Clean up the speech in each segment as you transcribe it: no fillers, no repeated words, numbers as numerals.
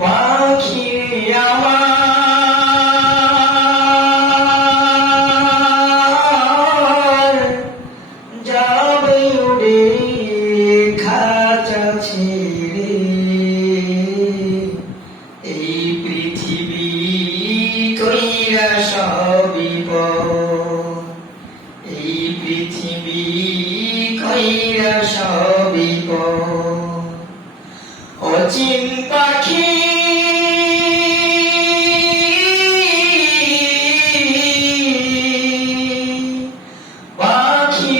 পাখি আমার যাবে উড়ে খাঁচা ছেড়ে, এই পৃথিবী কইরা সবই পর, এই পৃথিবী কইরা সবই পর। অচিন পাখি পাখি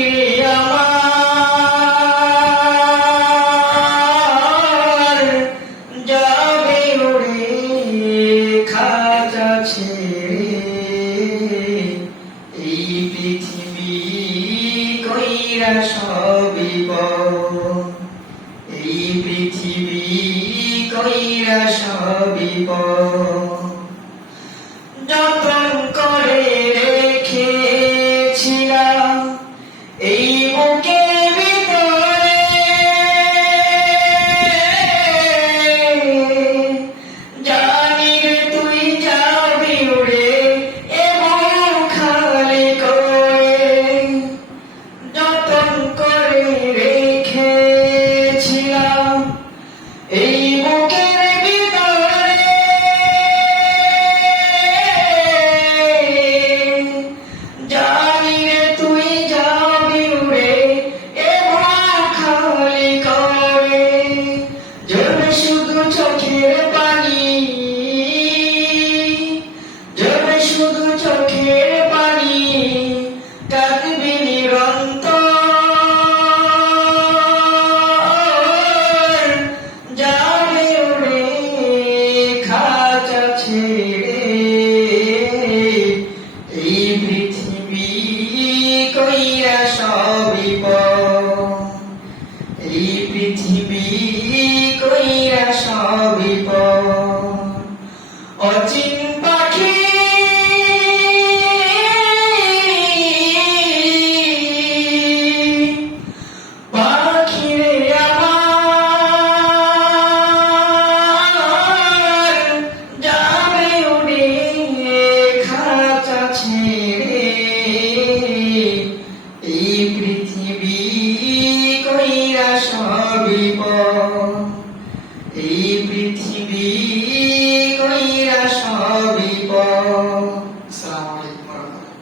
আমার যাবে উড়ে খাঁচা ছেড়ে, এই পৃথিবী কইরা সবই পর, এই পৃথিবী কইরা সবই পর। যতন করে রেখেছিলাম এই বুকের ভিতরে, জানি রে তুই যাবি উড়ে এবং খালি করে। যতন করে রেখেছিলাম এই বুকের ভিতরে, জানি রে তুই যাবি উড়ে এবং খালি করে। ঝরবে শুধু চোখের পানি, ঝরবে শুধু চোখের পানি, কাঁদবি নিরন্তর, যাবে উড়ে খাঁচা ছেড়ে, এই পৃথিবী কইরা সবই পর, এই পৃথিবী কইরা সবই পর। অচিন পাখি পাখি আমার যাবে উড়ে খাঁচা ছেড়ে, এই পৃথিবী কইরা সবই পর, এই পৃথিবী কইরা সবই পর। আসসালামু আলাইকুম।